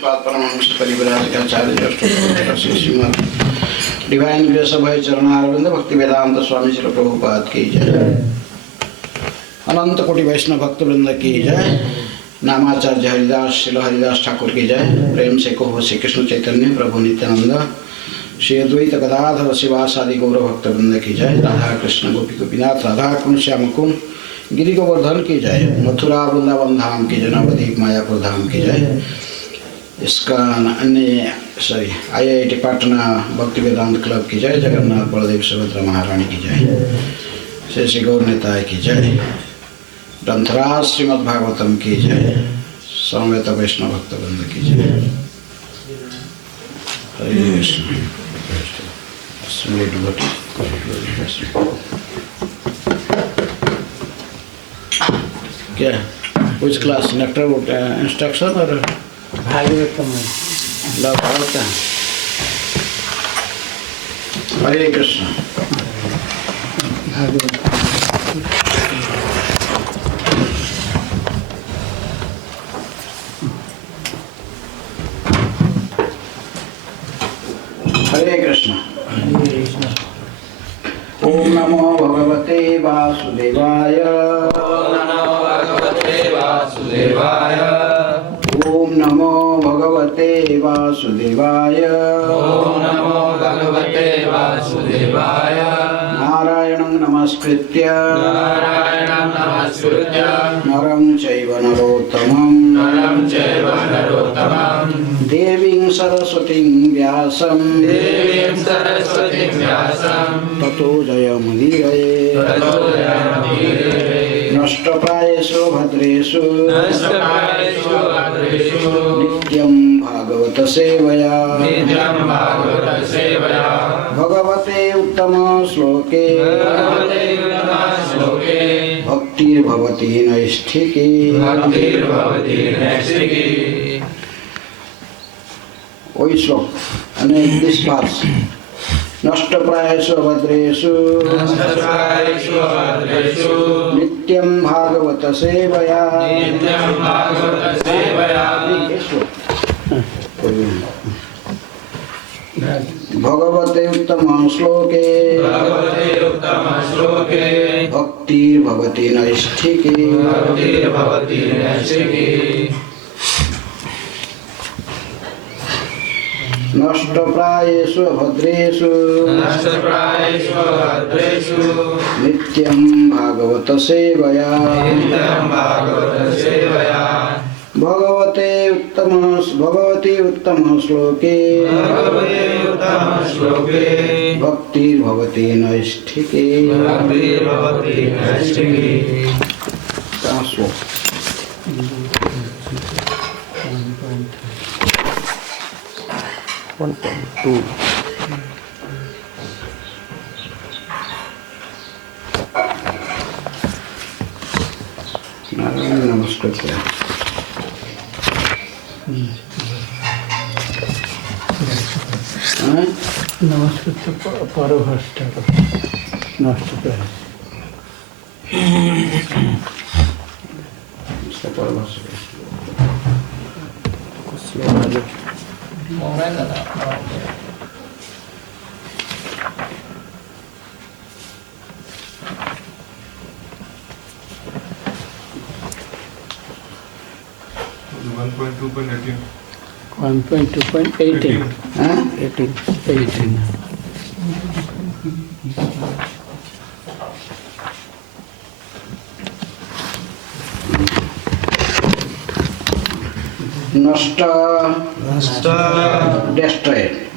Purushottama Paramahamsa Parivrajakaचार्य Srimad divine grace Abhay Charanaravinda Bhaktivedanta स्वामी श्री प्रभुपाद की जय। अनंत कोटि वैष्णव भक्त वृंद की जय। नामाचार्य हरिदास श्री हरिदास ठाकुर की जय। प्रेम से कहो श्री कृष्ण चैतन्य प्रभु नित्यानंद श्री अद्वैत गदाधर शिवासादि गौरव भक्त वृंद की जय। राधा कृष्ण गोपी गोपीनाथ राधा कुंड श्याम कुंड गिरि गोवर्धन की जय। मथुरा वृंदावन धाम की जय। नवद्वीप मायापुर धाम की जय। इसका अन्य IIT पाटना भक्ति वेदांत क्लब की जय। जगन्नाथ बलदेव सुभद्रा महारानी की जय। श्री श्री गौर निताय की जय। ग्रंथराज श्रीमद्-भागवतम की जय। समवेत वैष्णव भक्त वृंद की जय। हरे कृष्ण। क्या which class? Nectar instruction or Bhagavatam? Bhagavat. हरे कृष्ण। हरे कृष्ण। ओम नमो भगवते वासुदेवाय। ओम नमो भगवते वासुदेवाय। ओम नमो भगवते वासुदेवाय। ओम नमो भगवते वासुदेवाय। नारायणं नमस्कृत्य नरं चैव नरोत्तमं देवीं सरस्वतीं व्यासं ततो जयमुदीरये। नष्टप्रायेषु भद्रेषु नित्यं भागवत-सेवया। भगवते उत्तम-श्लोके भक्तिर्भवति नैष्ठिकी। वही श्लोक दिस पार्ट्स। नष्ट-प्रायेषु भद्रेषु नित्यं भागवत-सेवया। भगवते उत्तम-श्लोके भक्तिर्भवति नैष्ठिकी। नष्ट-प्रायेषु भद्रेषु नित्यं भागवत-सेवया। भगवती उत्तम-श्लोके भक्तिर्भवति नैष्ठिकी। नमस्कार। नमस्कृत्य परभष्ट नष्ट-प्रायेषु।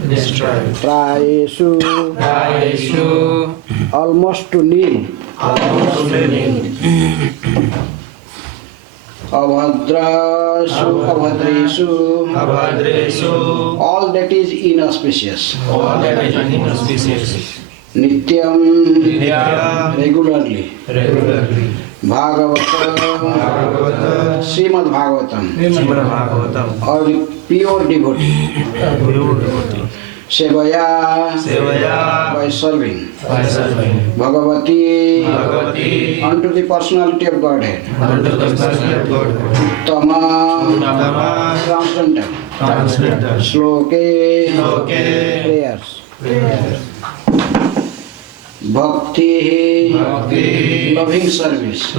Destroyed. Prayeṣu. Almost to nil. Abhadreṣu. All that is inauspicious. Nityam. Regularly. bhagavata, Śrīmad-Bhāgavatam, or pure devotee. bhagavata-sevayā, by serving. bhagavati, Unto the personality of Godhead. uttama, Transcendental. Śloke, prayers. Bhaktiḥ, loving service.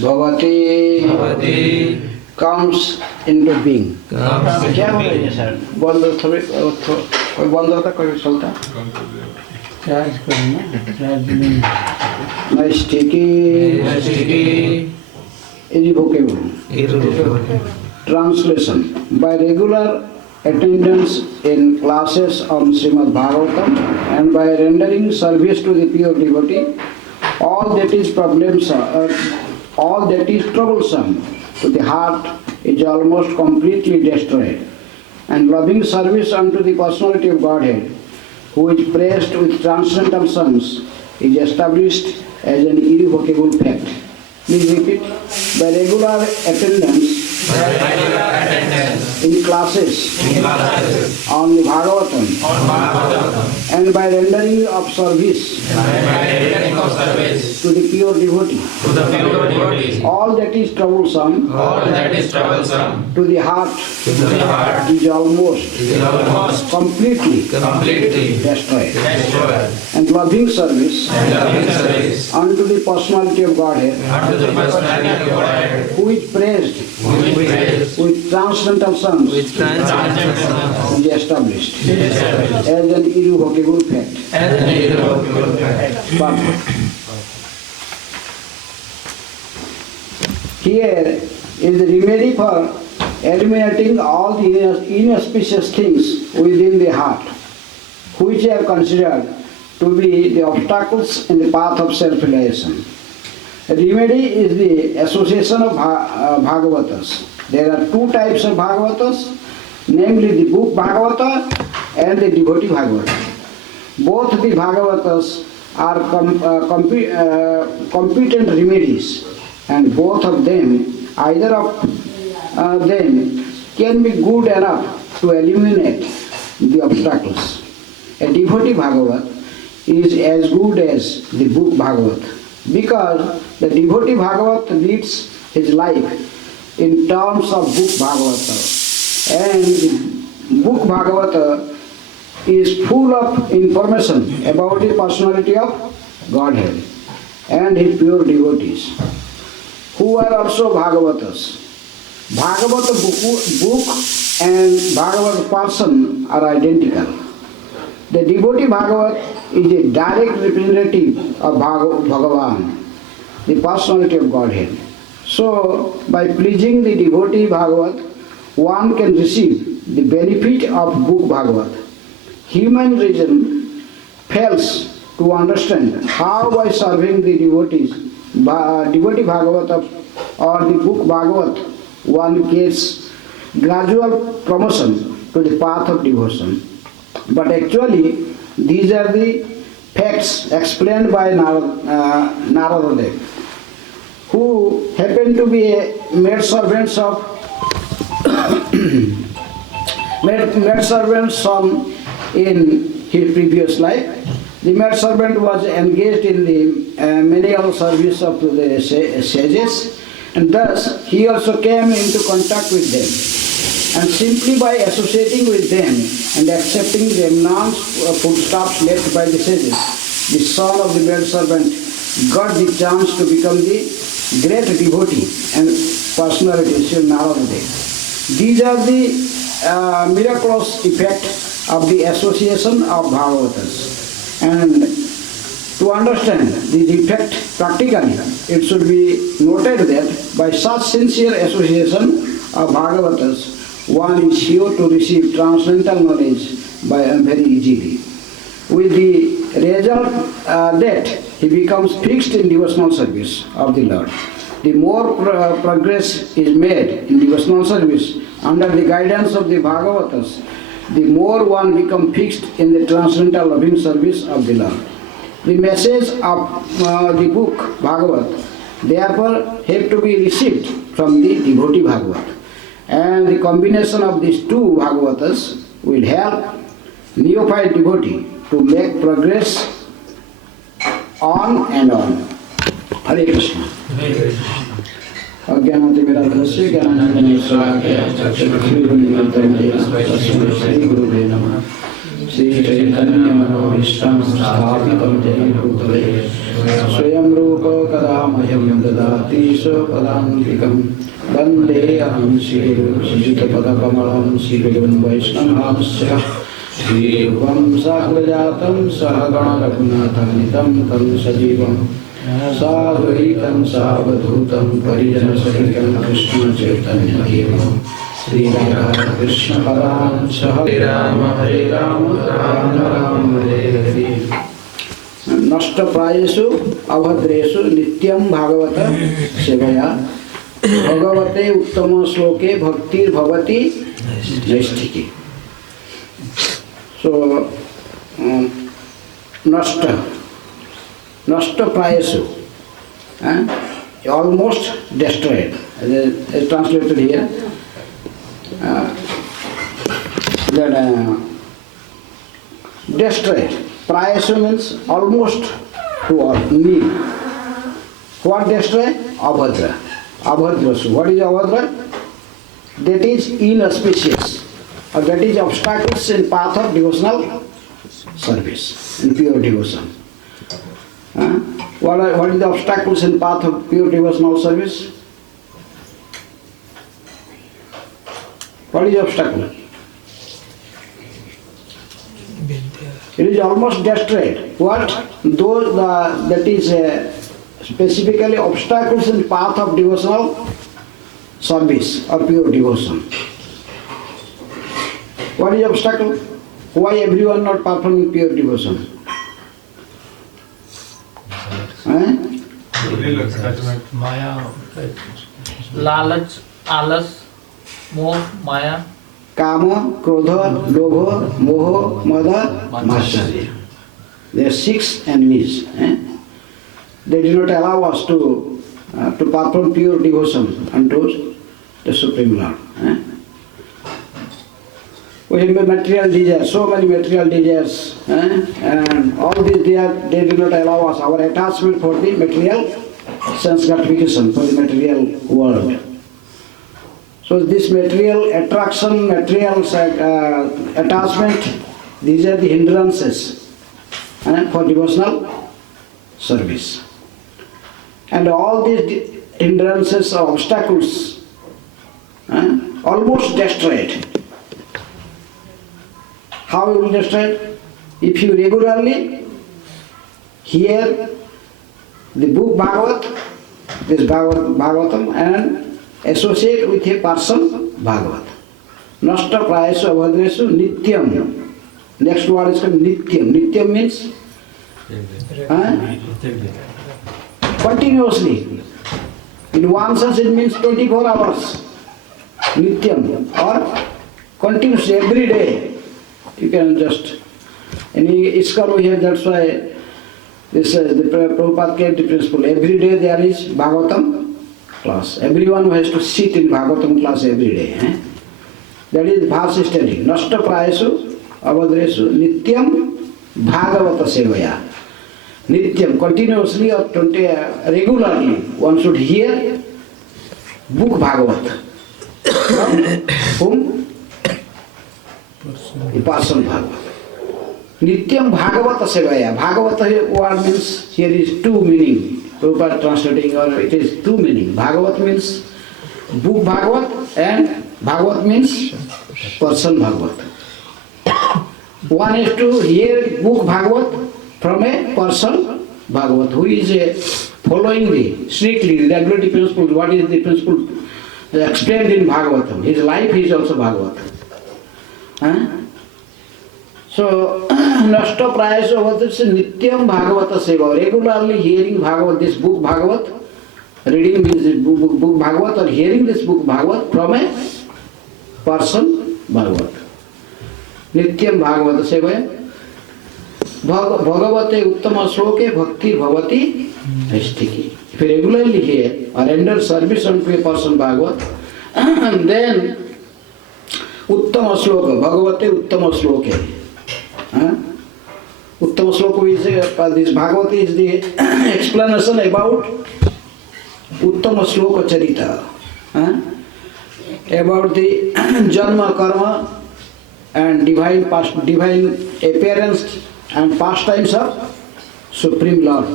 Bhavati, comes into being. क्या हो रहा है sir? बंद थोड़े कोई बंद होता कोई चलता? चार्ज करना, चार्ज नहीं. naiṣṭhikī, irrevocable. Translation: by regular attendance in classes on Śrīmad-Bhāgavatam and by rendering service to the pure devotee, all that is troublesome to the heart is almost completely destroyed, and loving service unto the personality of Godhead, who is praised with transcendental sons, is established as an irrevocable fact. Please repeat. By regular attendance in classes on the Bhagavatam and by rendering of service to the pure devotee, all that is troublesome to the heart is almost completely destroyed, and loving service unto the personality of Godhead, who is praised with transcendental sons, is established as an irrevocable fact. But here is the remedy for eliminating all the inauspicious things within the heart, which are considered to be the obstacles in the path of self-realization. The remedy is the association of bhagavatas. There are two types of bhagavatas, namely the book Bhagavata and the devotee Bhagavata. Both the bhagavatas are competent remedies, and both of them, either of them, can be good enough to eliminate the obstacles. A devotee Bhagavat is as good as the book Bhagavat, because the devotee Bhagavat leads his life in terms of book Bhagavata, and the book Bhagavata is full of information about the personality of Godhead and his pure devotees, who are also Bhagavatas. Bhagavata book and Bhagavata person are identical. The devotee Bhagavat is a direct representative of Bhagavan, the personality of Godhead. So, by pleasing the devotee Bhagavat, one can receive the benefit of book Bhagavat. Human reason fails to understand how by serving the devotee Bhagavat or the book Bhagavat, one gets gradual promotion to the path of devotion. But actually, these are the facts explained by Narada, who happened to be a maidservant's son in his previous life. The maidservant was engaged in the menial service of the sages, and thus he also came into contact with them. And simply by associating with them and accepting the foodstuffs left by the sages, the son of the maidservant got the chance to become the great devotee and personality, Sri Narada. These are the miraculous effects of the association of Bhagavatas. And to understand this effect practically, it should be noted that by such sincere association of Bhagavatas, one is sure to receive transcendental knowledge very easily, with the result that he becomes fixed in devotional service of the Lord. The more progress is made in devotional service under the guidance of the Bhagavatas, the more one becomes fixed in the transcendental loving service of the Lord. The message of the book Bhagavat therefore have to be received from the devotee Bhagavat. And the combination of these two Bhagavatas will help neophyte devotee to make progress on and on. Hare Krishna. अज्ञानातिमिरान्धस्य ज्ञानाञ्जनशलाकया चक्षुरुन्मिलितं येन तस्मै श्रीगुरुवे नमः. श्रीचैतन्यमनोभीष्टं स्थापितं येन भूतले स्वयं रूप कदा मह्यं ददाति स्वपदान्तिकं. वन्देऽहं श्रीगुरुश्रीयुतपदकमलं श्रीगुरुं वैष्णवांश्च श्रीरूपं साग्रजातं सहगणरघुनाथान्वितं तं सजीवं साद्वैतं सावधूतं परिजनसहितं कृष्णचैतन्यदेवं श्रीराधाकृष्णपदांशः. हरे राम राम राम हरे हरे. नष्ट-प्रायेषु अभद्रेषु नित्यं भागवत-सेवया भगवते उttama-śloke bhaktir bhavati naiṣṭhikī. So, naṣṭa-prāyeṣu, almost destroyed. As translated here, destroyed. Prāyeṣu means almost to all, need. What destroy? Abhadreṣu. What is abhadra? That is inauspicious, or that is obstacles in path of devotional service, in pure devotion. What is the obstacles in path of pure devotional service? What is the obstacle? It is almost destroyed. What? Those that is specifically obstacles in path of devotional service or pure devotion. What is obstacle? Why everyone not performing pure devotion? Maya, lalach, alas, moh, maya. Kama, krodha, lobha, moha, mada, matsarya. There are 6 enemies. They do not allow us to perform pure devotion unto the Supreme Lord. We have material desires, so many material desires, and all these they do not allow us, our attachment for the material sense gratification, for the material world. So this material attraction, material attachment, these are the hindrances for devotional service. And all these hindrances or obstacles almost destroyed. How you will destroy it? If you regularly hear the book Bhagavat, this Bhagavatam, and associate with a person Bhagavat. Naṣṭa-prāyeṣv abhadreṣu nityam. Next word is called nityam. Nityam means continuously. In one sense it means 24 hours. Nityam, or continuously, every day. You can just, in ISKCON we have, that's why this the Prabhupada gave the principle. Every day there is Bhagavatam class. Everyone has to sit in Bhagavatam class every day. That is verse study. naṣṭa-prāyeṣu abhadreṣu nityam bhagavata-sevayā. Nityam, continuously or regularly, one should hear book Bhagavat. Whom? A person Bhagavat. Nityam bhagavata-sevayā. Bhagavata word means, here is 2 meaning. Prabhupada translating, or it is 2 meaning. Bhagavat means book Bhagavat, and Bhagavat means person Bhagavat. One is to hear book Bhagavat from a person Bhagavat, who is following the strictly regulatory principle. What is the principle explained in Bhagavatam? His life is also Bhagavat. So, naṣṭa-prāyeṣv abhadreṣu nityam bhagavata-sevayā. Regularly hearing Bhagavat, this book Bhagavat, reading this book Bhagavat, or hearing this book Bhagavat from a person Bhagavat. Nityam bhagavata-sevayā. Bhagavate uttama-śloke bhaktir bhavati naiṣṭhikī. If you regularly hear or render service unto a person Bhagavat, then uttama-śloke, bhagavate uttama-śloke. Uttama-śloke is this Bhagavati is the explanation about uttama-śloke charita, about the janma, karma and divine appearance and pastimes of Supreme Lord,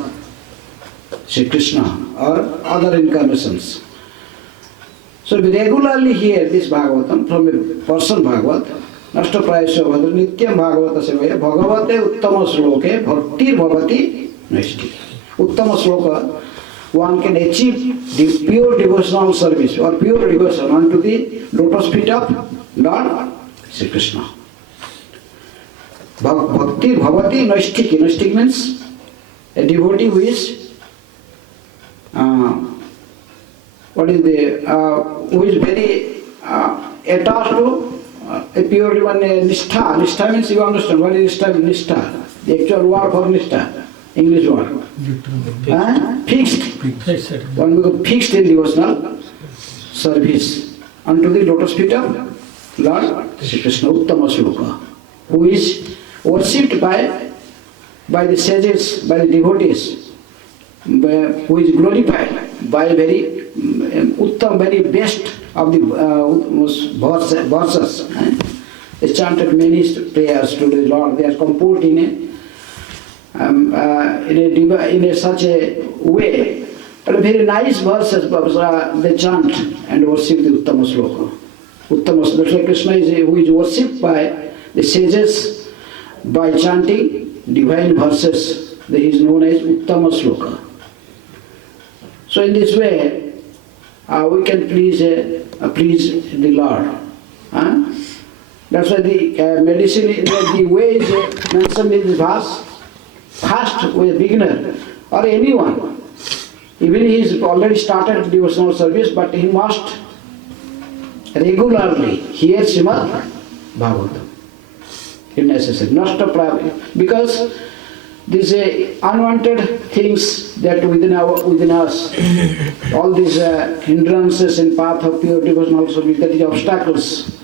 Sri Krishna or other incarnations. So we regularly hear this Bhagavatam from a person Bhagavat, naṣṭa-prāyeṣv nityaṁ bhagavata-sevayā bhagavate uttama-śloke bhaktir bhavati naiṣṭhikī. Uttama-śloka, one can achieve the pure devotional service or pure devotion unto the lotus feet of Lord Sri Krishna. Bhaktir bhavati naiṣṭhikī. Naiṣṭhikī means a devotee who is who is very attached to a pure one, nityaṁ. Nityaṁ means, you understand what is nityaṁ? The actual word for nityaṁ, English word. Fixed. One becomes fixed in devotional service unto the lotus feet of Lord Sri Krishna, uttama-śloka, who is worshipped by the sages, by the devotees, who is glorified by very very best of the verses. They chanted many prayers to the Lord. They are composed in such a way. But very nice verses they chant and worship the uttama-śloka. Uttama-śloka, Krishna who is worshipped by the sages by chanting divine verses. He is known as uttama-śloka. So in this way, we can please the Lord. That's why the medicine, the way is mentioned in this verse. First, with a beginner or anyone, even he has already started devotional service, but he must regularly hear Śrīmad-Bhāgavatam. It's necessary. naṣṭa-prāyeṣv. Because these unwanted things that within us, all these hindrances in path of pure devotional service, that is obstacles.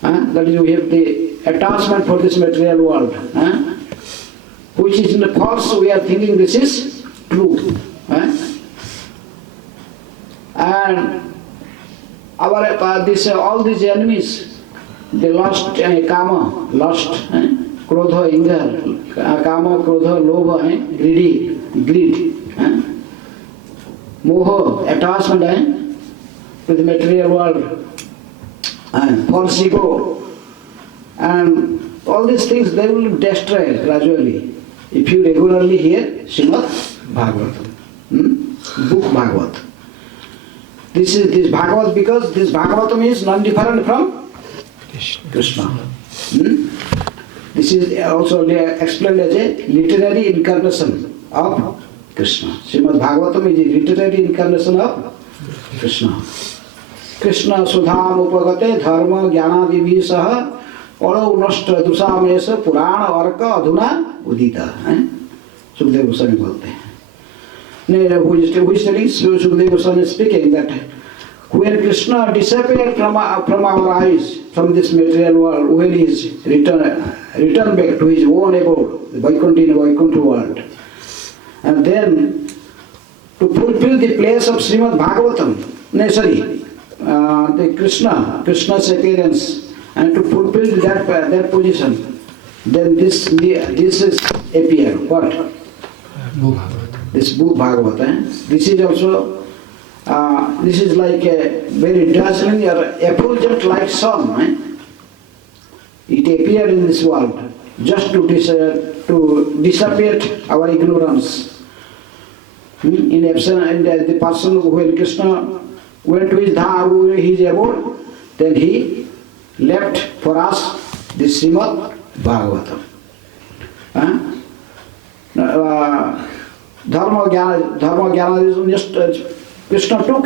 That is, we have the attachment for this material world, which is in the false. We are thinking this is true, and our all these enemies, the lust, kama, lust, krodha, anger, kama, krodha, lobha, greed, moha, attachment to the material world, false ego, and all these things, they will destroy gradually if you regularly hear Śrīmad-Bhāgavatam, book Bhagavat. This Bhagavat, because this Bhagavatam is non-different from Krishna. This is also explained as a literary incarnation of Krishna. Śrīmad-Bhāgavatam is a literary incarnation of Krishna. Krishna sudham upagate dharma jnanadibhi saha aro naṣṭa-prāyeṣv purana varka adhuna udita. Sukadeva Goswami bolte hain. Who is telling, Sukadeva Goswami is speaking that when Krishna disappeared from our eyes, from this material world, when he is returned back to his own abode, the Vaikuntha world, and then to fulfill the place of Śrīmad-Bhāgavatam, the Krishna's appearance, and to fulfill that position, then this is appear. What? This book Bhagavata. This is also this is like a very dazzling or effulgent like sun. It appeared in this world just to dissipate our ignorance. In the person when Krishna went to his abode, then he left for us this Śrīmad-Bhāgavatam. Dharma Jnana, just Krishna took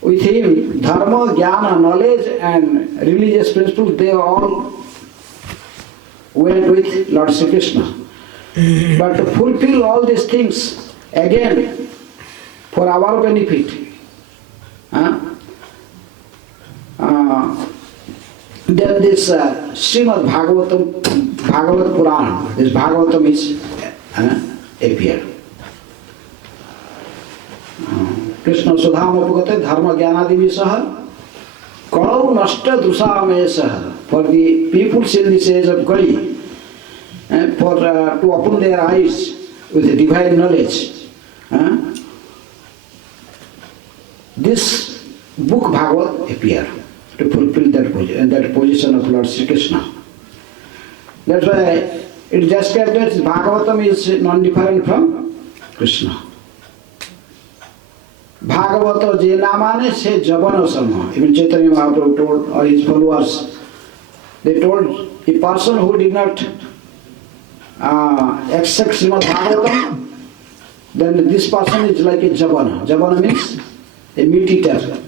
with him Dharma, Jnana, knowledge and religious principles, they all went with Lord Sri Krishna. But to fulfill all these things again for our Then this Śrīmad-Bhāgavatam, Bhagavat Purana, this Bhagavatam is appeared. Krishna Sudhama Bhagavate Dharma Jnanadivisaha Kalau naṣṭa-prāyeṣv for the peoples in this age of Kali, for to open their eyes with the divine knowledge. This book Bhagavat appeared to fulfill that position of Lord Sri Krishna. That's why it is described that Bhagavatam is non-different from Krishna. Bhagavata je namane se jabana samha. Even Chaitanya Mahaprabhu told, or his followers, they told a person who did not accept Śrīmad-Bhāgavatam, then this person is like a jabana. Jabana means a meat eater,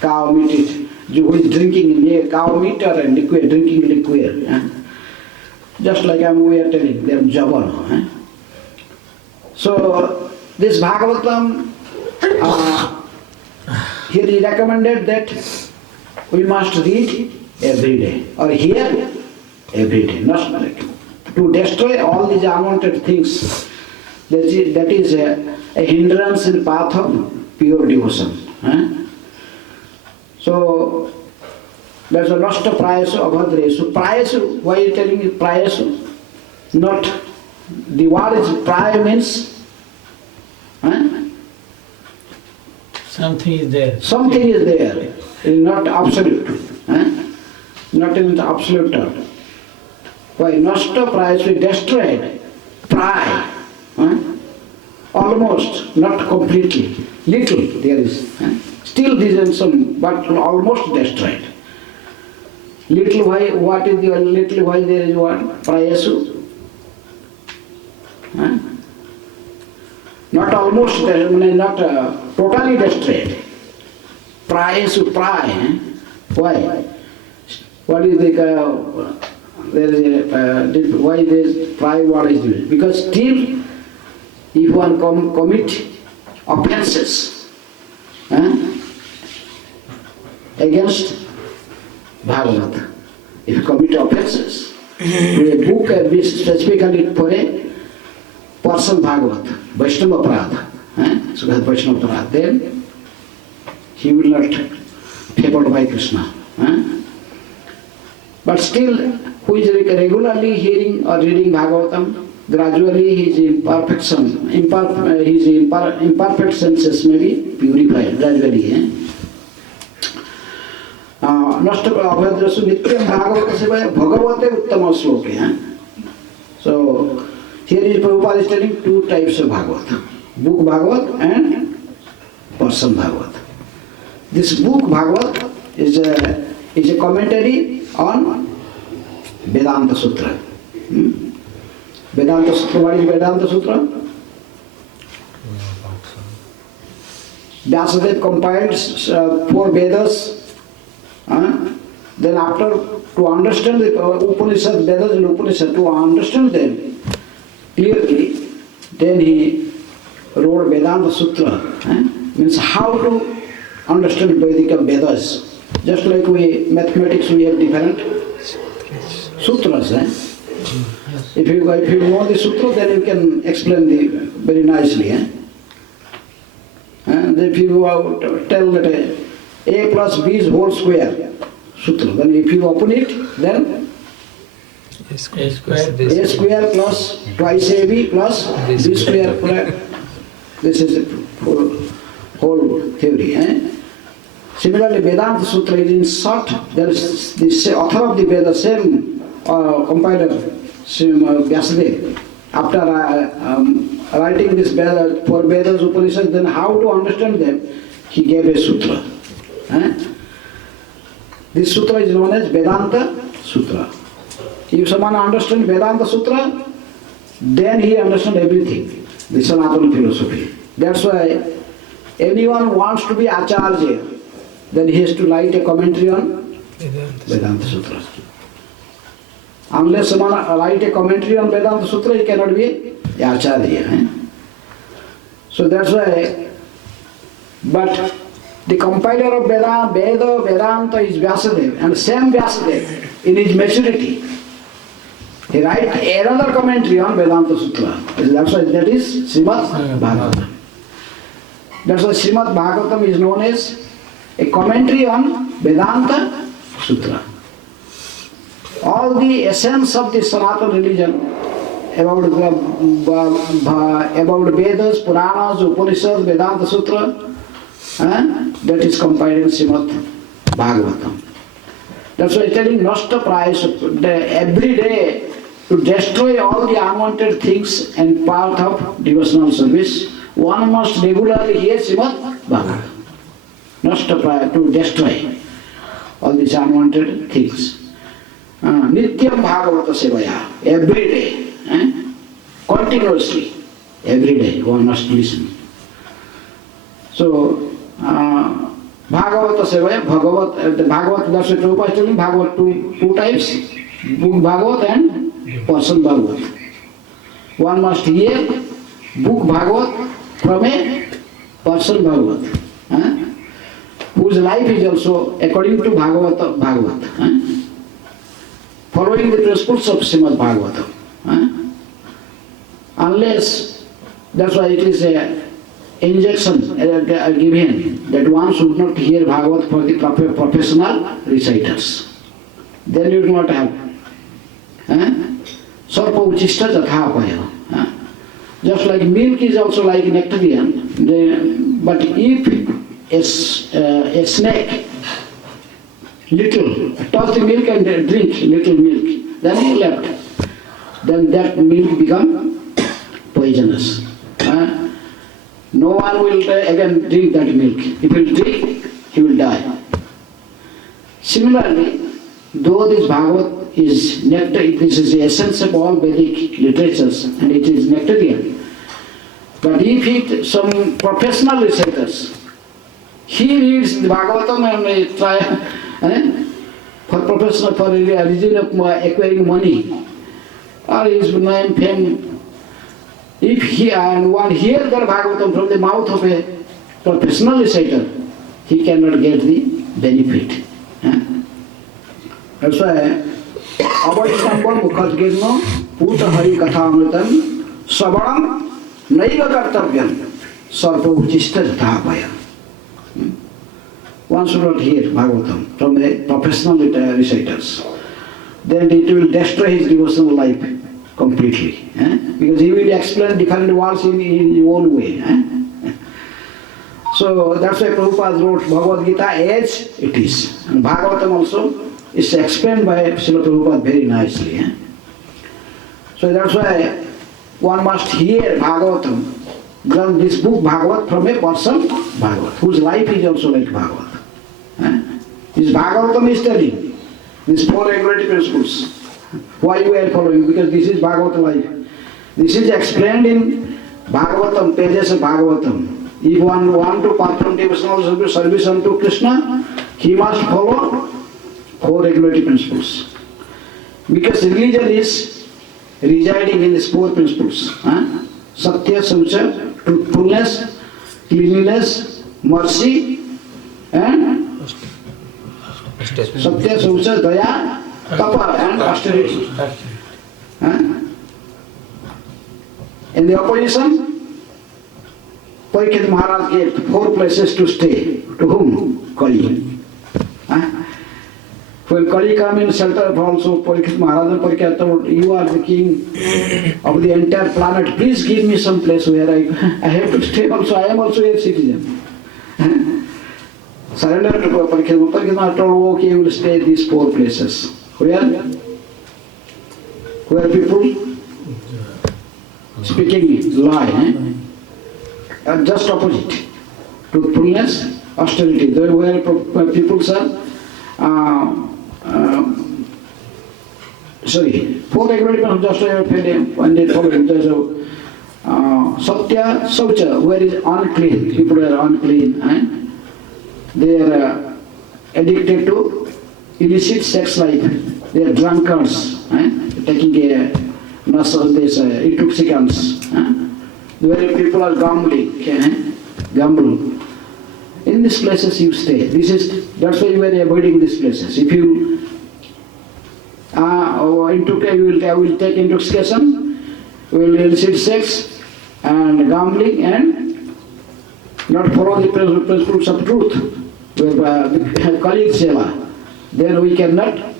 cow meat eater, who is drinking cow meat or liquid, drinking liquid. Just like we are telling, they are jabana. So this Bhagavatam, here is recommended that we must read every day or hear every day, not like to destroy all these unwanted things. That is a hindrance in the path of pure devotion. So there's a naṣṭa-prāyeṣv, abhadreṣu. Prāyeṣu, why are you telling it prāyeṣu? Not the word is prāya means something is there. Something is there. It is not absolute. Not in the absolute term. Why? Naṣṭa-prāyeṣv, destroyed. Pray. Almost, not completely. Little there is. Still there is some, but almost destroyed. Little why, what is the little why there is one? Prāyeṣu. Not almost, not totally destroyed. Prāyeṣu, pray. Why? What is the, there is a, why this pray word is used? Because still, if one commit offenses against Bhagavata, if you commit offenses, a book specifically for a person Bhagavat, naṣṭa-prāyeṣv, so that naṣṭa-prāyeṣv, then he will not favored by Krishna. But still, who is regularly hearing or reading Bhagavatam, gradually his imperfect senses may be purified, gradually. naṣṭa-prāyeṣv nityaṁ bhagavata-sevayā bhagavate uttama-śloke. So, here is Prabhupada is telling two types of Bhagavat. Book Bhagavat and person Bhagavat. This book Bhagavat is a commentary on Vedanta Sutra. Vedanta Sutra, what is Vedanta Sutra? Vyasadeva compiled 4 Vedas. Then after, to understand the Upanishad, Vedas and Upanishad, to understand them clearly, then he wrote Vedanta Sutra. Means how to understand Vedic Vedas. Just like mathematics, we have different sutras. If you know the sutra, then you can explain very nicely. And if you tell that A plus B is whole square sutra, then if you open it, then A square plus twice AB plus B square. This is the whole theory. Similarly, Vedanta Sutra is in short. There is the author of the Veda, same compiler, Vyasadeva. After writing this Veda, 4 Vedas, Upanishads, then how to understand them, he gave a sutra. This sutra is known as Vedanta Sutra. If someone understands Vedanta Sutra, then he understands everything, the Sanatana philosophy. That's why anyone wants to be Acharya, then he has to write a commentary on Vedanta Sutra. Unless someone write a commentary on Vedanta Sutra, he cannot be Acharya. So that's why, but The compiler of Veda, Vedanta is Vyasadeva, and same Vyasadeva in his maturity, he writes another commentary on Vedanta Sutra. That's why that is Śrīmad-Bhāgavatam. That's why Śrīmad-Bhāgavatam is known as a commentary on Vedanta Sutra. All the essence of the Sanatana religion about Vedas, Puranas, Upanishads, Vedanta Sutra, that is compiled in Śrīmad-Bhāgavatam. That's why telling naṣṭa-prāyeṣv, every day to destroy all the unwanted things and part of devotional service, one must regularly hear Śrīmad-Bhāgavatam. Naṣṭa-prāyeṣv, to destroy all these unwanted things. Nityam bhagavata-sevayā, every day, continuously, every day one must listen. So, bhagavata-sevayā, the Bhagavat, that's what Prabhupada is telling, Bhagavat two types, book Bhagavat and person Bhagavat. One must hear book Bhagavat from a person Bhagavat, whose life is also according to Bhagavat, following the principles of Śrīmad-Bhāgavatam. Unless, that's why it is a injection given that one should not hear Bhagavat for the professional reciters. Then you do not have. Sarpa uchishta jatha. Just like milk is also like nectarian, but if a snake little touch the milk and drink little milk, then he left. Then that milk become poisonous. No one will again drink that milk. If he will drink, he will die. Similarly, though this Bhagavat is nectar, this is the essence of all Vedic literatures and it is nectarian. But if it, some professional reciters, he reads the Bhagavatam and try for professional, for a reason of acquiring money or his name, fame. If he and one hears the Bhagavatam from the mouth of a professional reciter, he cannot get the benefit. That's why abhadreṣu mukhadgirno puta hari kathamritam savanam naiva kartavyam sarpa uchishta jatha. One should not hear Bhagavatam from the professional reciters. Then it will destroy his devotional life completely. Because he will explain different words in his own way. So that's why Prabhupada wrote Bhagavad Gita as it is. And Bhagavatam also is explained by Srila Prabhupada very nicely. So that's why one must hear Bhagavatam, this book Bhagavat from a person Bhagavat, whose life is also like Bhagavat. This Bhagavatam is telling these four regulative principles. Why you are following? Because this is Bhagavata life. This is explained in Bhagavatam, pages of Bhagavatam. If one wants to perform devotional service unto Krishna, he must follow four regulative principles. Because religion is residing in these four principles. Satya, Saucha, truthfulness, cleanliness, mercy, and Satya, Saucha, Daya, Tapa, and austerity. In the opposition, Parikshit Maharaj gave 4 places to stay. To whom? Kali. When Kali came in shelter also, Parikshit Maharaj and Parikshit told, you are the king of the entire planet, please give me some place where I have to stay also, I am also a citizen. Surrender to Parikshit. Parikshit Maharaj told, okay, you will stay these 4 places. Where people speaking lie, just opposite. Truthfulness, austerity. There where people are, 4 regulations just when they follow it. There's a Satya, Saucha, where is unclean. People are unclean. They are addicted to illicit sex life. They are drunkards, taking intoxicants. Where people are gambling, gamble. In these places you stay. That's why you are avoiding these places. If you will take intoxication, will illicit sex and gambling and not follow the principles of truth. Colleague seva. Then we cannot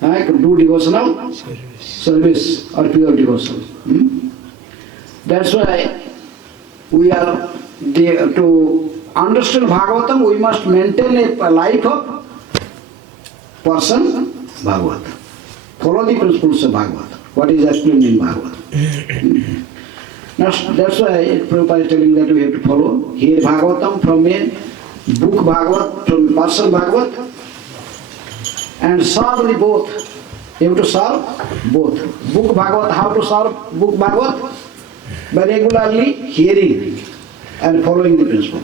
do devotional service or pure devotion. That's why we are there to understand Bhagavatam. We must maintain a life of person Bhagavat. Follow the principles of Bhagavat. What is explained in Bhagavat. That's why Prabhupada is telling that we have to follow. Hear Bhagavatam from a book Bhagavat, from person Bhagavat, and serve the both. You have to serve both. Book Bhagavat, how to serve book Bhagavat? By regularly hearing and following the principle.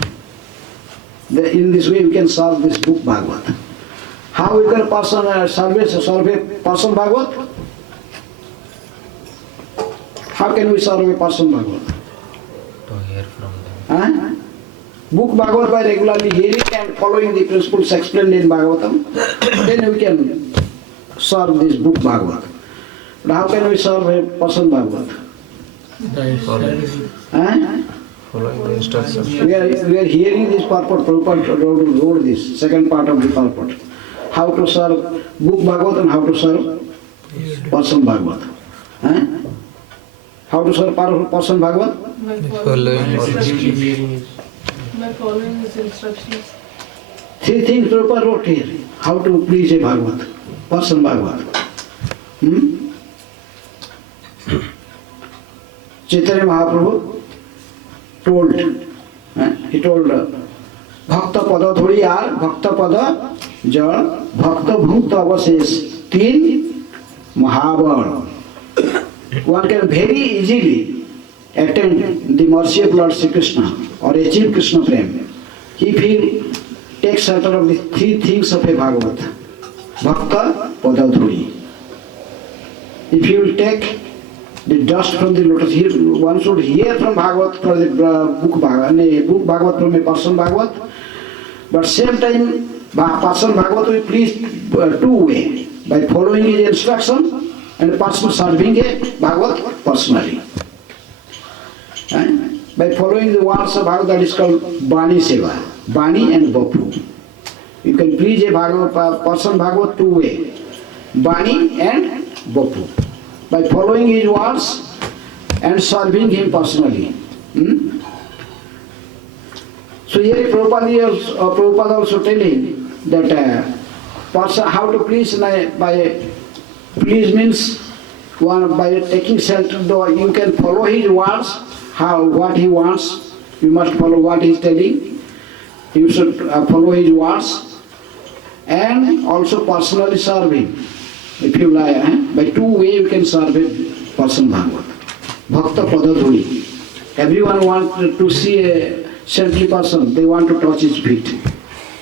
In this way we can serve this book Bhagavat. How we can serve a person Bhagavat? How can we serve a person Bhagavat? To hear from them. Book Bhagavat by regularly hearing and following the principles explained in Bhagavatam, then we can serve this book Bhagavat. But how can we serve a person Bhagavat? Following the instructions. We are hearing this purport. Prabhupada wrote this, second part of the purport. How to serve book Bhagavat and how to serve person Bhagavat. How to serve person Bhagavat? By following his instructions. Three things Prabhupada wrote here. How to please a Bhagavat, person Bhagavat. Chaitanya Mahaprabhu told, he told, Bhakta pada thodi ar, Bhakta pada jal, Bhakta bhukta avashesh, teen Mahabal. One can very easily attain the mercy of Lord Sri Krishna or achieve Krishna Prem if he takes shelter of the three things of a Bhagavat. Bhakta Padadhuri. If you will take the dust from the lotus, one should hear from Bhagavat, from the book Bhagavat from a person Bhagavat, but same time person Bhagavat will please two way, by following his instruction and a person serving a Bhagavat personally. By following the words of Bhagavat, that is called Bani Seva, Bani and Bapu. You can please a person Bhagavat two way, Bani and Bapu. By following his words and serving him personally. So here Prabhupada also telling that how to please by please means by taking shelter, you can follow his words, what he wants, you must follow what he is telling, you should follow his words, and also personally serve him. If you like, by two ways you can serve a person Bhagavat. Bhakta Padadhuri. Everyone wants to see a saintly person, they want to touch his feet.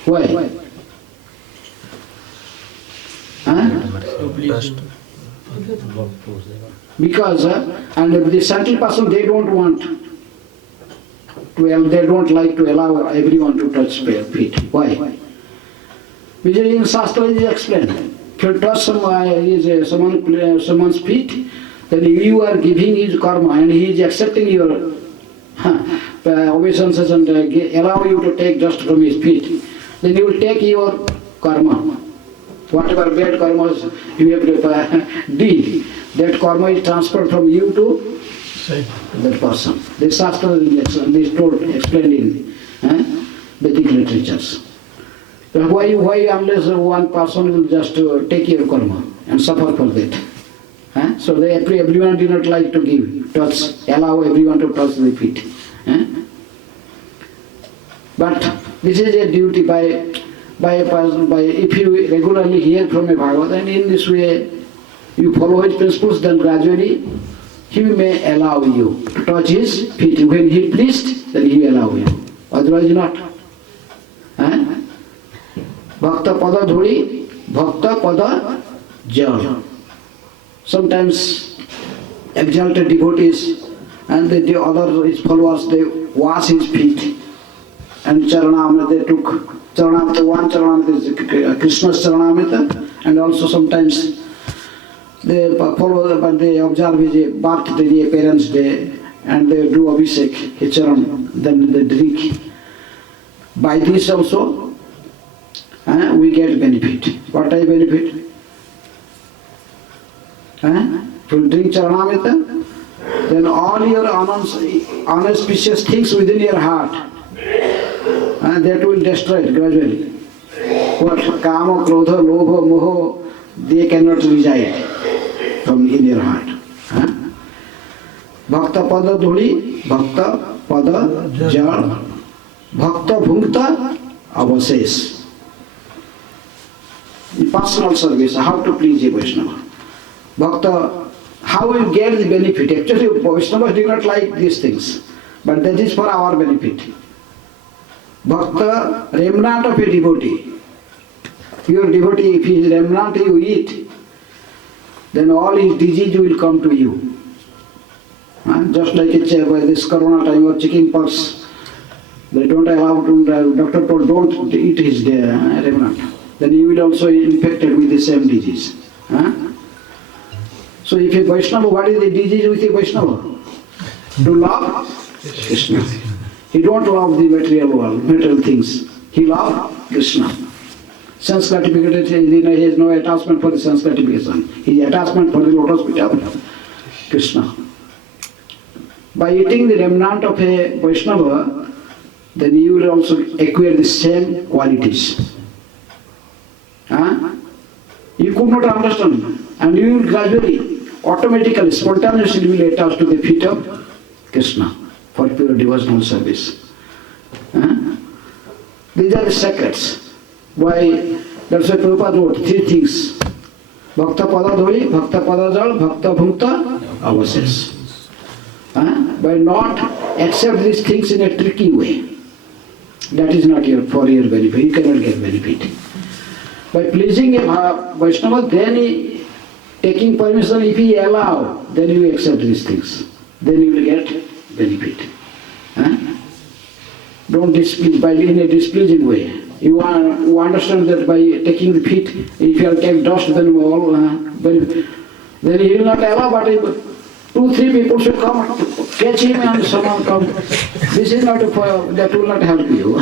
Why? Because and the saintly person, they don't want they don't like to allow everyone to touch their feet. Why? Because in Shastra it is explained. If you touch someone's feet, then you are giving his karma and he is accepting your obeisances and allow you to take dust from his feet. Then you will take your karma. Whatever bad karma you have did, that karma is transferred from you to that person. This Shastra is explained in Vedic literatures. Why unless one person will just take your karma and suffer for that? So everyone did not like to allow everyone to touch the feet. But this is a duty by a person, if you regularly hear from a Bhagavad, and in this way you follow his principles, then gradually he may allow you to touch his feet. When he pleased, then he will allow you. Otherwise not. Bhakta pada dhuli, bhakta pada jal. Sometimes exalted devotees and the other his followers, they wash his feet. And Charanamrita, they took Charanamrita, one Charanamrita is Krishna's Charanamrita, and also sometimes they follow, but they observe his birthday, parents' day, and they do abhishek, his charan, then they drink. By this also, we get benefit. What type benefit? If you drink Charanamrita, then all your inauspicious things within your heart, that will destroy it gradually. What? Kama, Krodha, Lobha, Moho, they cannot reside from in your heart. Bhakta pada dhuli, bhakta pada jal, bhakta bhungta abhadreṣu. In personal service, how to please a Vaishnava. Bhakta, how we get the benefit? Actually, Vaishnavas do not like these things, but that is for our benefit. Bhakta, remnant of a devotee. Your devotee, if he is remnant, you eat, then all his disease will come to you. Just like this corona time or chicken pox, they don't allow to, doctor told don't eat his remnant. Then you will also be infected with the same disease. So if a Vaishnava, what is the disease with a Vaishnava? To love Krishna. He don't love the material world, material things. He loves Krishna. Sense gratification, he has no attachment for the sense gratification. His attachment for the lotus feet of Krishna. By eating the remnant of a Vaishnava, then you will also acquire the same qualities. You could not understand, and you will gradually, automatically, spontaneously will attach to the feet of Krishna for pure devotional service. These are the secrets. Why? That's why Prabhupada wrote 3 things. Bhakta pada dholi, bhakta pada jal, bhakta bhukta abhadreṣu. By not accept these things in a tricky way, that is not for your benefit. You cannot get benefit. By pleasing a Vaishnava, then taking permission, if he allow, then you accept these things. Then you will get benefit. Don't displease by in a displeasing way. You understand that by taking the feet, if you take dust, then then he will not allow, but if 2-3 people should come, catch him and someone come. This is not that will not help you.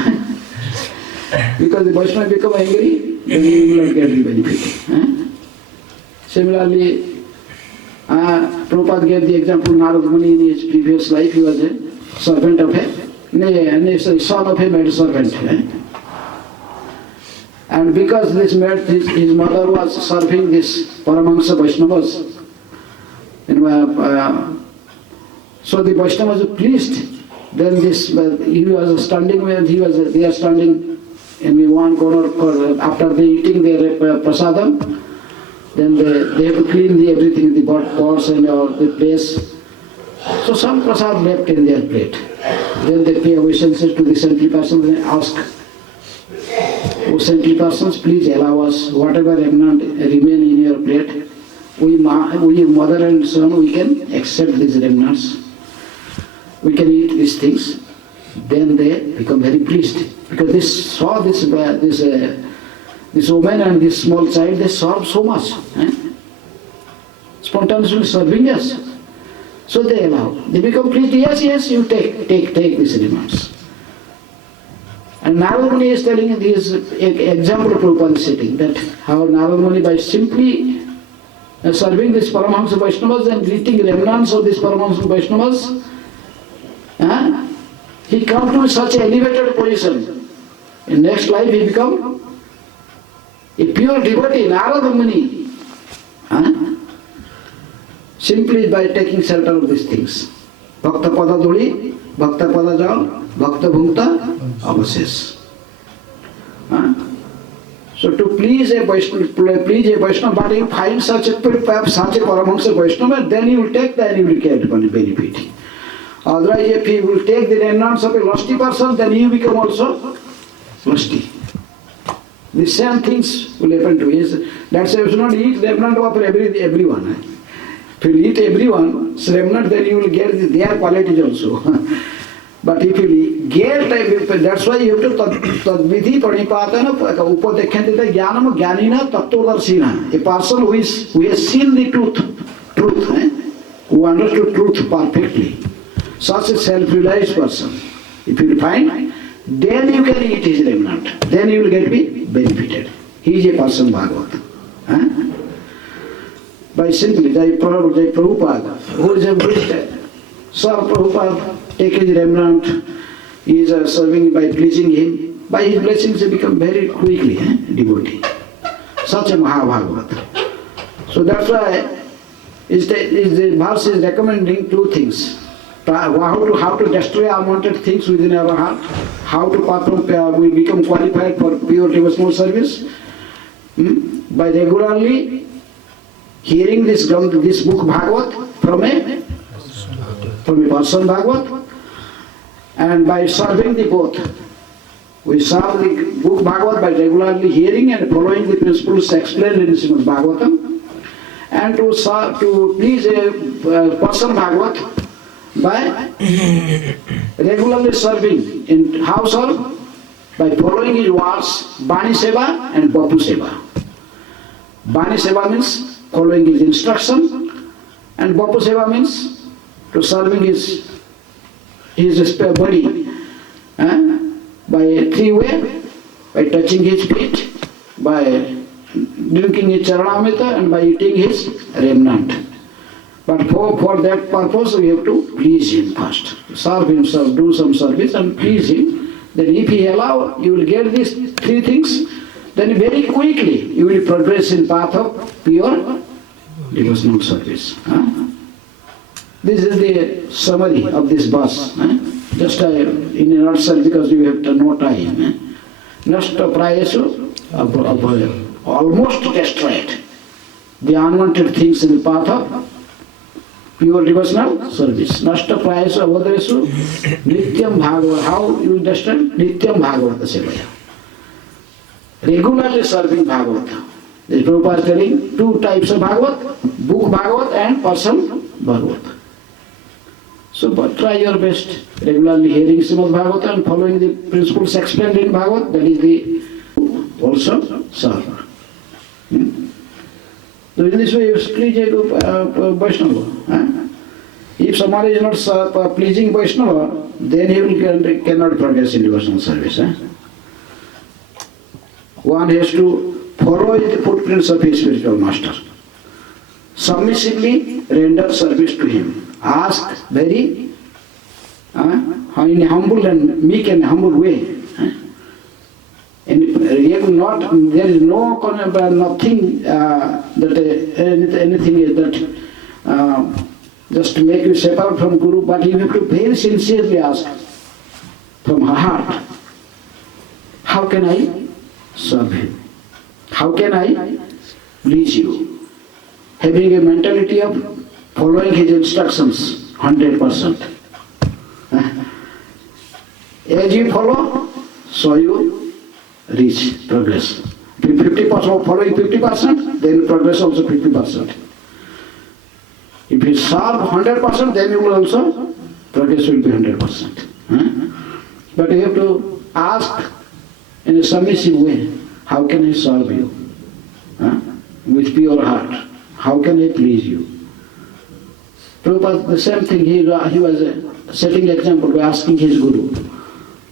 Because the Vaishnava become angry, then you will not get the benefit. Similarly, Prabhupada gave the example of Narad Muni in his previous life. He was a servant of son of a maid servant. And because this maid, his mother was serving this Paramahansa Vaishnavas, so the Vaishnavas were pleased. Then he was standing they are standing in one corner after they eating their prasadam. Then they have to clean everything, the pots and all the place. So some prasad left in their plate. Then they pay obeisances to the saintly persons and ask, "O saintly persons, please allow us whatever remnant remain in your plate. We mother and son, we can accept these remnants. We can eat these things." Then they become very pleased because they saw this woman and this small child. They serve so much, spontaneously serving us. So they allow. They become pleased. Yes, you take these remnants. And Narad Muni is telling this example of Prabhupada sitting that how Narad Muni by simply serving these Paramahansa Vaishnavas and eating remnants of these Paramahansa Vaishnavas, he comes to such an elevated position. In next life he become a pure devotee, Narad Muni. Simply by taking shelter of these things. Bhakta pada dhuli, bhakta pada jal, bhakta bhukta abhadreṣu. So to please a Vaishnava, but you find such a Paramahansa Vaishnava, then you will take, then you will get benefit. Otherwise, if you will take the remnants of a lusty person, then you become also lusty. The same things will happen to you. That's why you should not eat remnant of everyone. If you eat everyone's remnant, then you will get their qualities also. But if you get, that's why you have to tadvidhi pranipatana upadekhyantita jnanam jnanina tattvadarshina. A person who has seen the truth, who understood truth perfectly, such a self-realized person, if you find, then you can eat his remnant. Then you will be benefited. He is a person Bhagavata. By simply, Jai Prabhupada, who is a Buddhist, Sir Prabhupada, take his remnant, he is serving by pleasing him. By his blessings, he become very quickly devotee. Such a Mahabhagavata. So that's why the verse is recommending two things. How to destroy unwanted things within our heart, how to perform, we become qualified for pure devotional service, by regularly hearing this book Bhagavat from a person Bhagavat, and by serving the both. We serve the book Bhagavat by regularly hearing and following the principles explained in Śrīmad-Bhāgavatam, and to please a person Bhagavat by regularly serving in household, by following his words, Bani Seva and Bapu Seva. Bani Seva means following his instruction, and Bapu Seva means to serving his body by three ways: by touching his feet, by drinking his charanamrita, and by eating his remnant. But for that purpose we have to please him first. Serve himself, do some service and please him. Then if he allow, you will get these three things, then very quickly you will progress in path of pure devotional service. This is the summary of this verse. Just in a nutshell, because we have no time. naṣṭa-prāyeṣu, almost destroyed the unwanted things in the path of pure devotional service. naṣṭa-prāyeṣu, abhadreṣu, nityaṁ bhagavata. How you understand? Nityaṁ bhagavata-sevayā. Regularly serving Bhagavata. The Prabhupada is telling two types of Bhagavat, book Bhagavat and person Bhagavat. So but try your best, regularly hearing Śrīmad-Bhāgavatam and following the principles explained in Bhagavat, that is the also serve. So in this way you please a Vaishnava. If somebody is not pleasing Vaishnava, then he cannot progress in devotional service. One has to follow the footprints of his spiritual master. Submissively render service to him. Ask very in a humble and meek and humble way. And there is no nothing anything that just to make you separate from Guru, but you have to very sincerely ask from her heart, how can I serve him? How can I please you? Having a mentality of following his instructions 100%. As you follow, so you reach progress. If 50% following 50%, then progress also 50%. If you serve 100%, then you will also, progress will be 100%. But you have to ask in a submissive way, how can I serve you? With pure heart. How can I please you? Prabhupada, the same thing, he was setting example by asking his Guru,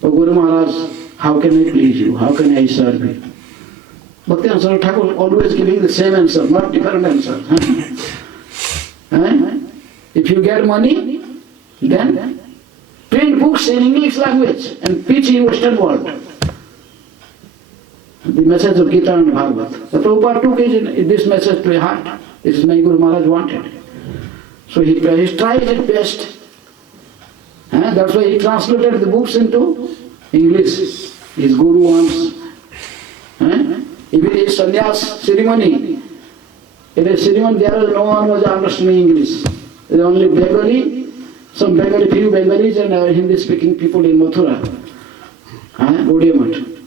"O Guru Maharaj, how can I please you? How can I serve you?" Bhaktivinoda Saraswati Thakur always giving the same answer, not different answer. If you get money, then print books in English language and preach in Western world. The message of Kirtan and Bhagavat. The Prabhupada took this message to his heart. This is my Guru Maharaj wanted. So he tried his best. That's why he translated the books into English. His Guru wants. Even his sannyas ceremony. In a ceremony there no one was understanding English. There was only Bengali, few Bengalis and Hindi speaking people in Mathura.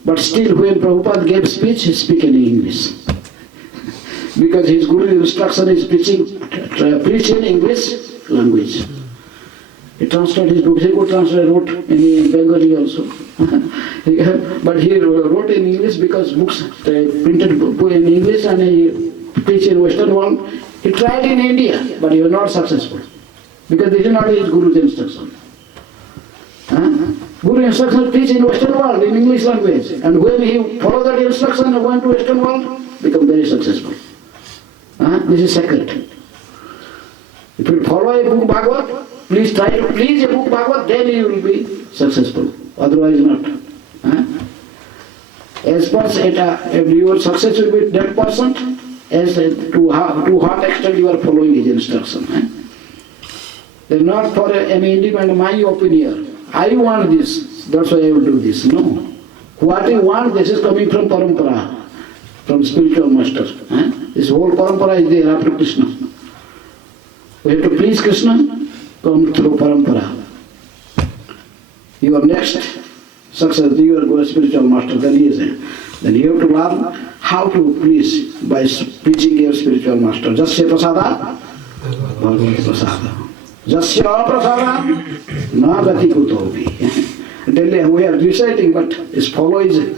But still when Prabhupada gave speech, he speak in English. Because his Guru's instruction is preaching English language. He translated his books. He could translate, wrote in Bengali also. But he wrote in English because books printed in English and he preached in Western world. He tried in India, but he was not successful because this is not his Guru's instruction. Guru instruction teach in Western world in English language, and when he followed that instruction and went to Western world, become very successful. This is secret. If you follow a book Bhagavat, please try to please a book Bhagavat, then you will be successful. Otherwise not. As far as your success will be 10%, as to what extent you are following his instruction. They are not for any independent, my opinion. I want this, that's why I will do this. No. What you want, this is coming from parampara, from spiritual master. This whole parampara is there after Krishna. We have to please Krishna, come through parampara. Your next success, you are going spiritual master, then he is there. Then you have to learn how to please by preaching your spiritual master. Jasya prasada, bhagavati prasada. Jasya prasada, na gati kutopi. We are reciting, but his follow is a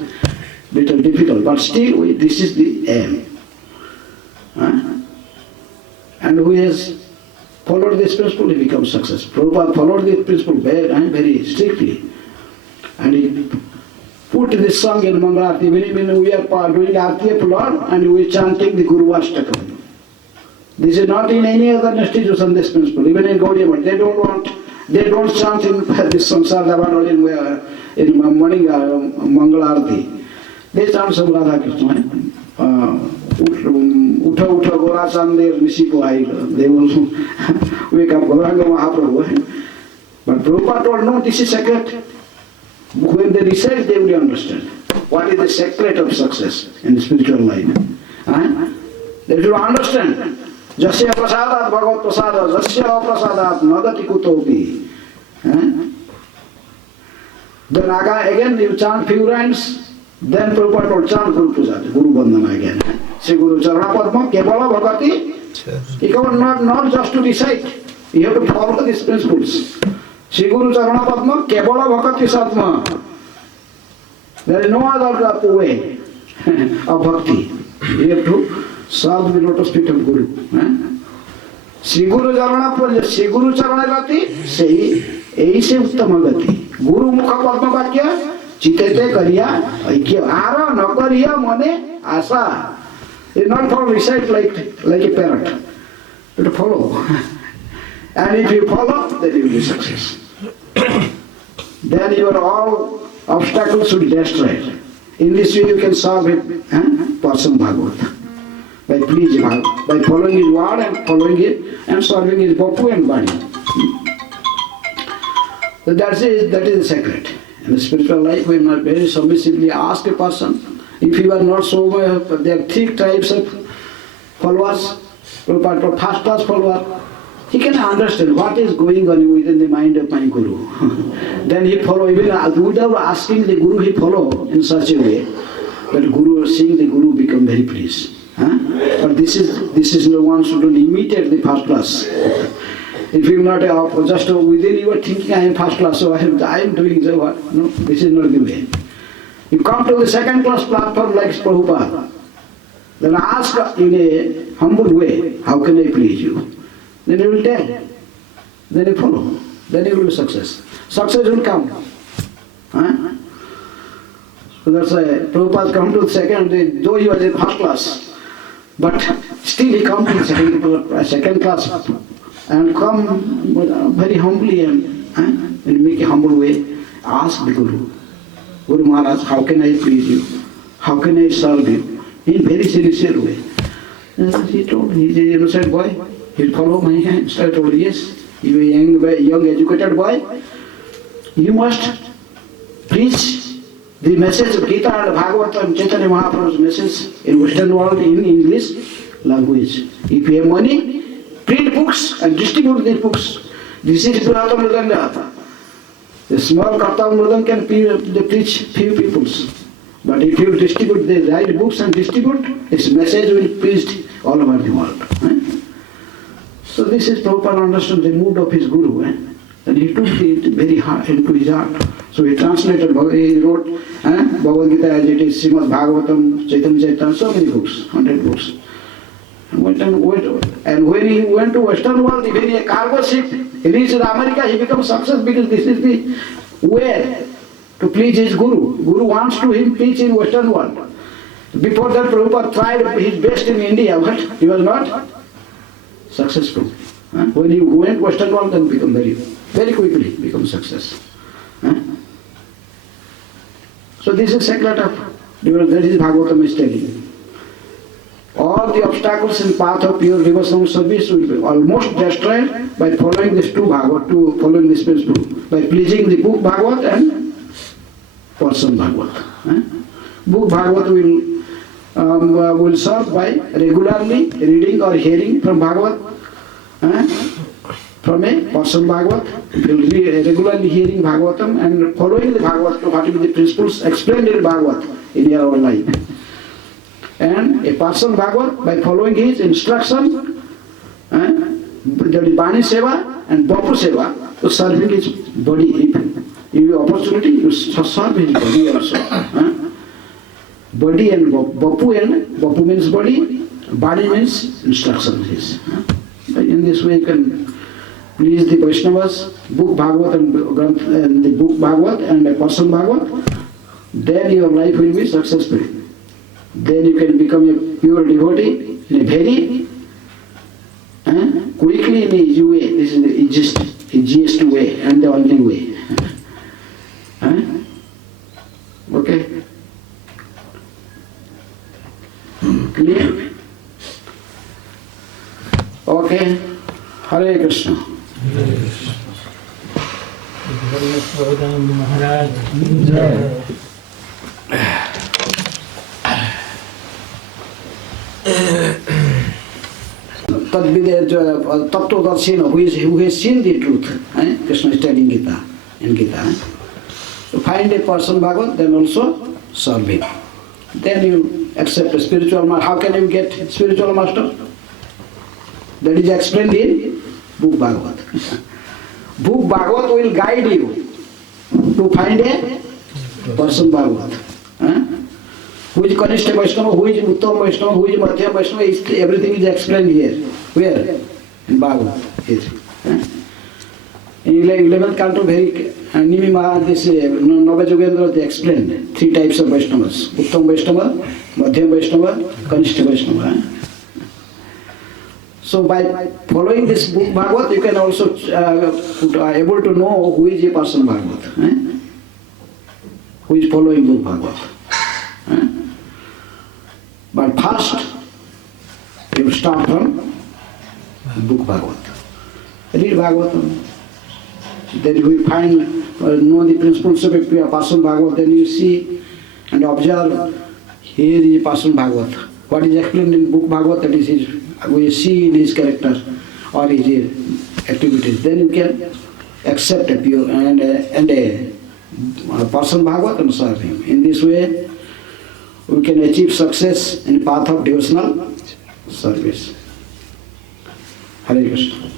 little difficult. But still, this is the aim. And who has followed this principle, he becomes successful. Prabhupada followed this principle very strictly. And he put this song in Mangalarti. When we are doing Arti of Lord and we are chanting the Guru Ashtakam. This is not in any other institution, this principle. Even in Gaudiya, they don't chant in this Samsara Davan in morning Mangalarti. They chant some Radha Krishna. Utha Utha Gora Chandir Nisipo Aila. They will wake up Gauranga Mahaprabhu. But Prabhupada told, no, this is secret. When they recite, they will understand what is the secret of success in the spiritual life. They should understand. Jasya prasadat bhagavat prasada, jasya prasadat nagati kutopi. Then again you chant few lines, then Prabhupada told chant Guru Pujati, Guru Bandhana again. Sri Guru Charana Padma, Kevala Bhagavati. He covered not just to recite, you have to follow these principles. Sri Guru Charana Padma, Kevala Bhagavati Satma. There is no other way of bhakti. You have to serve the lotus feet of Guru. Sri Guru Charana Gati, say, Eise Uttama Gati. Guru Mukha Padma Vakya, Chitete Kariya, Aikya. Ara Nakariya Mane Asa. It's not for recite like a parrot. You have to follow. And if you follow, then you will be success. Then your all obstacles should be destroyed. In this way you can solve it, person Bhagavata. By pleasing Bhagavata, by following his word and following it and solving his bhapu and body. So that is the secret. In the spiritual life, we must very submissively ask a person, if you are not so, there are 3 types of followers, first class follower. He can understand what is going on within the mind of my Guru. Then he follow, even without asking the Guru, he follow in such a way that Guru, seeing the Guru, become very pleased. But this is the one who don't imitate the first class. If you not just within you are thinking I am first class, so I am doing so what? No, this is not the way. You come to the second class platform like Prabhupada, then ask in a humble way, how can I please you? Then you will tell. Then you follow. Then you will be success. Success will come. So that's why Prabhupada come to the second, though he was in first class, but still he come to the second class and come very humbly and make a humble way, ask the Guru. Guru Maharaj, how can I please you? How can I serve you? In very sincere way. And he told, he's an innocent boy. He'll follow my hand. So I told, yes, you are a young educated boy. You must preach the message of Gita and Bhagavatam and Chaitanya Mahaprabhu's message in Western world in English language. If you have money, print books and distribute these books. This is Brahata Mridanga. The small Karta Mridanga can preach few peoples. But if you distribute the right books and distribute, its message will be preached all over the world. So this is Prabhupada understood the mood of his Guru. And he took it very hard into his heart. So he translated, he wrote Bhagavad Gita as it is, Śrīmad-Bhāgavatam, Chaitanya, so many books, 100 books. And when he went to Western world, when he a cargo ship, he reached America, he became success because this is the way to please his Guru. Guru wants to him preach in Western world. Before that, Prabhupada tried his best in India, but he was not successful. When he went Western world, then become very quickly become success. So this is secret of, that is Bhagavatam is telling. All the obstacles in path of pure devotional service will be almost destroyed by following these two Bhagavat, following this principle, by pleasing the book Bhagavat and person Bhagavat. Book Bhagavat will serve by regularly reading or hearing from Bhagavat, from a person Bhagavat, regularly hearing Bhagavatam and following the Bhagavat, what is the principles explained in Bhagavat in your own life. And a person Bhagavat, by following his instruction, that is Bani Seva and Bapu Seva, to serving his body. If you have opportunity, you serve his body also. Body and Bapu means body, Bani means instruction. In this way you can please the Vaishnavas, book Bhagavat and the book Bhagavat and a person Bhagavat, then your life will be successful. Then you can become a pure devotee in a very quickly in an easy way. This is the easiest way and the only way. Okay? Clear? Okay. Hare Krishna. Hare Krishna. Maharaj. Jai. Tattvadarshina, who has seen the truth. Krishna is telling Gita, in Gita. To find a person Bhagavat, then also serve him. Then you accept a spiritual master. How can you get spiritual master? That is explained in book Bhagavat. Book Bhagavat will guide you to find a person Bhagavat. Who is Kanishta Vaishnava, who is Uttama Vaishnava, who is Madhyam Vaishnava, everything is explained here. Where? In Bhagavat. Here. In 11th canto, very Nimima, this Navajogendra, they explained 3 types of Vaishnavas. Uttama Vaishnava, Madhyam Vaishnava, Kanishta Vaishnava. So by following this book Bhagavat, you can also able to know who is a person Bhagavat. Who is following book Bhagavat. But first, you start from book Bhagavat. Read Bhagavatam. Then you will find, know the principles of a person Bhagavat. Then you see and observe, here is a person Bhagavat. What is explained in book Bhagavat, that is his, we see in his character or his activities. Then you can accept a pure and a person Bhagavat and serve him. In this way, we can achieve success in path of devotional service. Hare Krishna.